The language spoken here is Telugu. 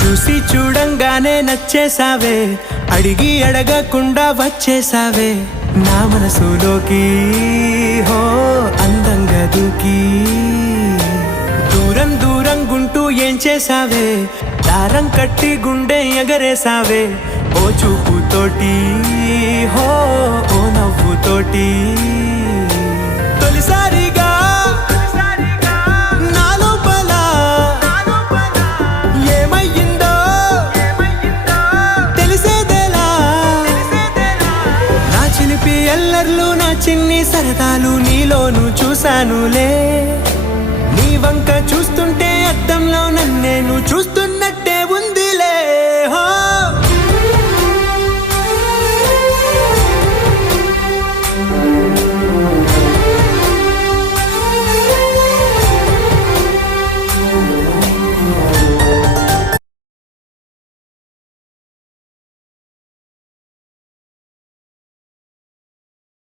చూసి చూడంగానే నచ్చేసావే, అడిగి అడగకుండా వచ్చేసావే నా మనసులోకి. హో అందంగా దూకి దూరం దూరం గుంటూ ఏం చేసావే, దారం కట్టి గుండె ఎగరేసావే ఓ చూపుతోటి. హో ఓ నవ్వుతోటి తొలిసారిగా నా లోపల ఏమయ్యిందో తెలిసేదేలా. నా చిలిపి ఎల్లర్లు నా చిన్ని సరదాలు నీలోను చూశానులే. నీ వంక చూస్తుంటే అద్దంలో నన్నేను చూస్తున్నట్టు